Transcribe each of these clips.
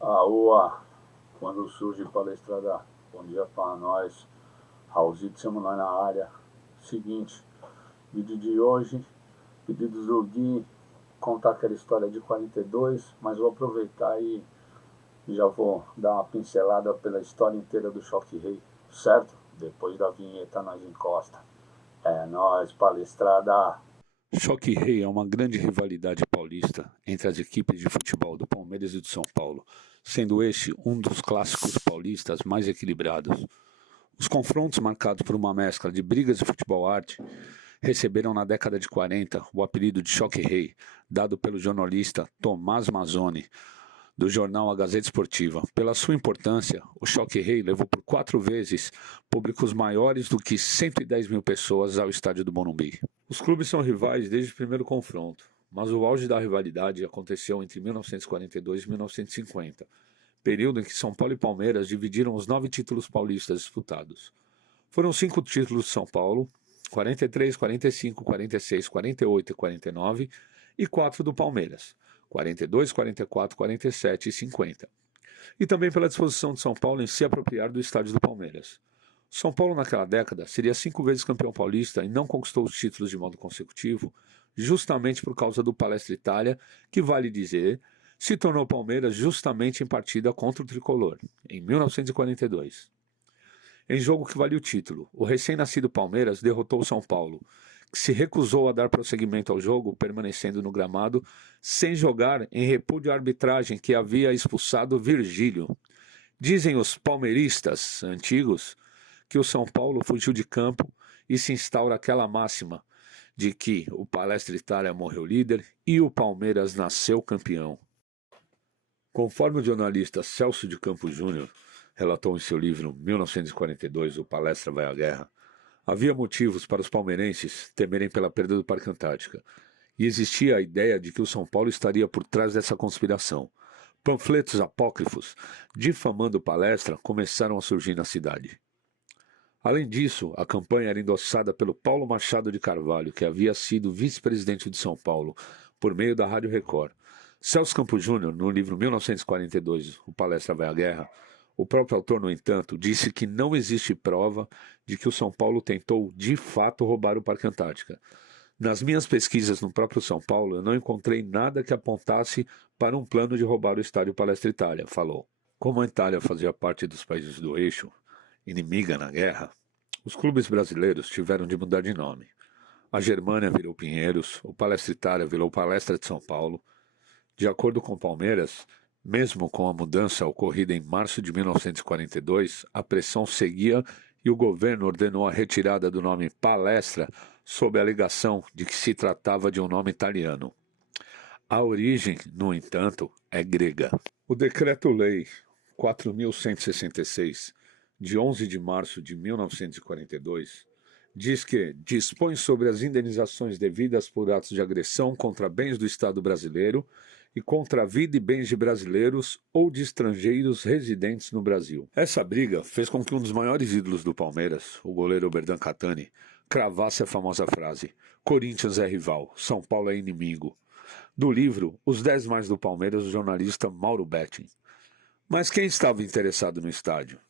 Aoa, quando surge palestrada, bom dia para nós. Raulzito, estamos nós na área. Seguinte, vídeo de hoje, pedidos do Gui, contar aquela história de 42, mas vou aproveitar e já vou dar uma pincelada pela história inteira do Choque Rei, certo? Depois da vinheta nós encosta. É nóis, palestrada! Choque Rei é uma grande rivalidade paulista entre as equipes de futebol do Palmeiras e do São Paulo, sendo este um dos clássicos paulistas mais equilibrados. Os confrontos, marcados por uma mescla de brigas de futebol-arte, receberam na década de 40 o apelido de Choque Rei, dado pelo jornalista Tomás Mazzoni, do jornal A Gazeta Esportiva. Pela sua importância, o Choque Rei levou por 4 vezes públicos maiores do que 110 mil pessoas ao estádio do Morumbi. Os clubes são rivais desde o primeiro confronto, mas o auge da rivalidade aconteceu entre 1942 e 1950, período em que São Paulo e Palmeiras dividiram os 9 títulos paulistas disputados. Foram 5 títulos de São Paulo, 43, 45, 46, 48 e 49, e 4 do Palmeiras, 42, 44, 47 e 50. E também pela disposição de São Paulo em se apropriar do estádio do Palmeiras. São Paulo, naquela década, seria 5 vezes campeão paulista e não conquistou os títulos de modo consecutivo, justamente por causa do Palestra Itália, que, vale dizer, se tornou Palmeiras justamente em partida contra o Tricolor, em 1942. Em jogo que valia o título, o recém-nascido Palmeiras derrotou o São Paulo, que se recusou a dar prosseguimento ao jogo, permanecendo no gramado, sem jogar em repúdio à arbitragem que havia expulsado Virgílio. Dizem os palmeiristas antigos que o São Paulo fugiu de campo e se instaura aquela máxima de que o Palestra Itália morreu líder e o Palmeiras nasceu campeão. Conforme o jornalista Celso de Campos Júnior relatou em seu livro 1942, O Palestra Vai à Guerra, havia motivos para os palmeirenses temerem pela perda do Parque Antártica, e existia a ideia de que o São Paulo estaria por trás dessa conspiração. Panfletos apócrifos difamando o Palestra começaram a surgir na cidade. Além disso, a campanha era endossada pelo Paulo Machado de Carvalho, que havia sido vice-presidente de São Paulo, por meio da Rádio Record. Celso Campos Júnior, no livro 1942, O Palestra Vai à Guerra, o próprio autor, no entanto, disse que não existe prova de que o São Paulo tentou, de fato, roubar o Parque Antártica. Nas minhas pesquisas no próprio São Paulo, eu não encontrei nada que apontasse para um plano de roubar o estádio Palestra Itália, falou. Como a Itália fazia parte dos países do eixo, inimiga na guerra, os clubes brasileiros tiveram de mudar de nome. A Germânia virou Pinheiros, o Palestra Itália virou Palestra de São Paulo. De acordo com o Palmeiras, mesmo com a mudança ocorrida em março de 1942, a pressão seguia e o governo ordenou a retirada do nome Palestra sob a alegação de que se tratava de um nome italiano. A origem, no entanto, é grega. O Decreto-Lei 4.166, de 11 de março de 1942, diz que dispõe sobre as indenizações devidas por atos de agressão contra bens do Estado brasileiro e contra a vida e bens de brasileiros ou de estrangeiros residentes no Brasil. Essa briga fez com que um dos maiores ídolos do Palmeiras, o goleiro Oberdan Catani, cravasse a famosa frase: Corinthians é rival, São Paulo é inimigo. Do livro Os 10 Mais do Palmeiras, do jornalista Mauro Betting. Mas quem estava interessado no estádio?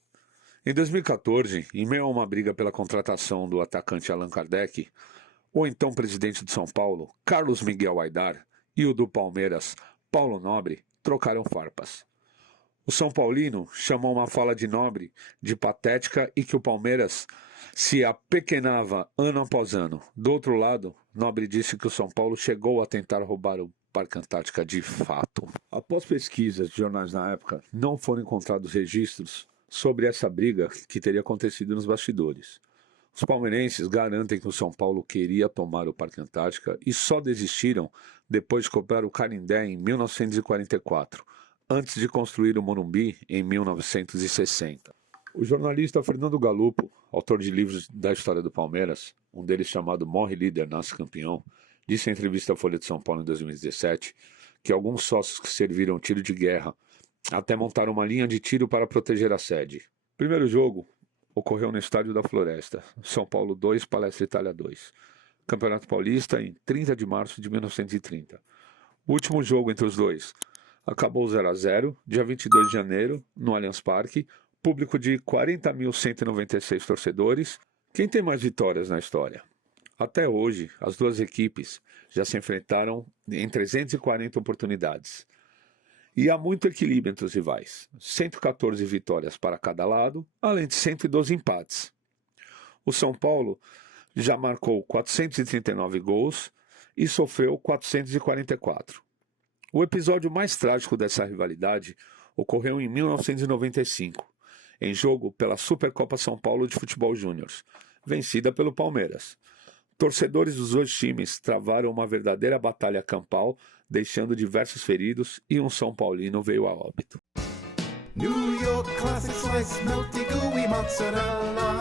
Em 2014, em meio a uma briga pela contratação do atacante Allan Kardec, o então presidente de São Paulo, Carlos Miguel Aidar, e o do Palmeiras, Paulo Nobre, trocaram farpas. O São Paulino chamou uma fala de Nobre de patética e que o Palmeiras se apequenava ano após ano. Do outro lado, Nobre disse que o São Paulo chegou a tentar roubar o Parque Antártica de fato. Após pesquisas de jornais na época, não foram encontrados registros sobre essa briga que teria acontecido nos bastidores. Os palmeirenses garantem que o São Paulo queria tomar o Parque Antártica e só desistiram depois de comprar o Canindé em 1944, antes de construir o Morumbi em 1960. O jornalista Fernando Galupo, autor de livros da história do Palmeiras, um deles chamado Morre Líder, Nasce Campeão, disse em entrevista à Folha de São Paulo em 2017 que alguns sócios que serviram tiro de guerra até montaram uma linha de tiro para proteger a sede. Primeiro jogo ocorreu no Estádio da Floresta, São Paulo 2, Palestra Itália 2. Campeonato Paulista em 30 de março de 1930. O último jogo entre os dois Acabou 0-0, dia 22 de janeiro, no Allianz Parque, público de 40.196 torcedores. Quem tem mais vitórias na história? Até hoje, as duas equipes já se enfrentaram em 340 oportunidades. E há muito equilíbrio entre os rivais. 114 vitórias para cada lado, além de 112 empates. O São Paulo já marcou 439 gols e sofreu 444. O episódio mais trágico dessa rivalidade ocorreu em 1995, em jogo pela Supercopa São Paulo de Futebol Júnior, vencida pelo Palmeiras. Torcedores dos dois times travaram uma verdadeira batalha campal, deixando diversos feridos e um São Paulino veio a óbito. New York classic slice, melty gooey mozzarella.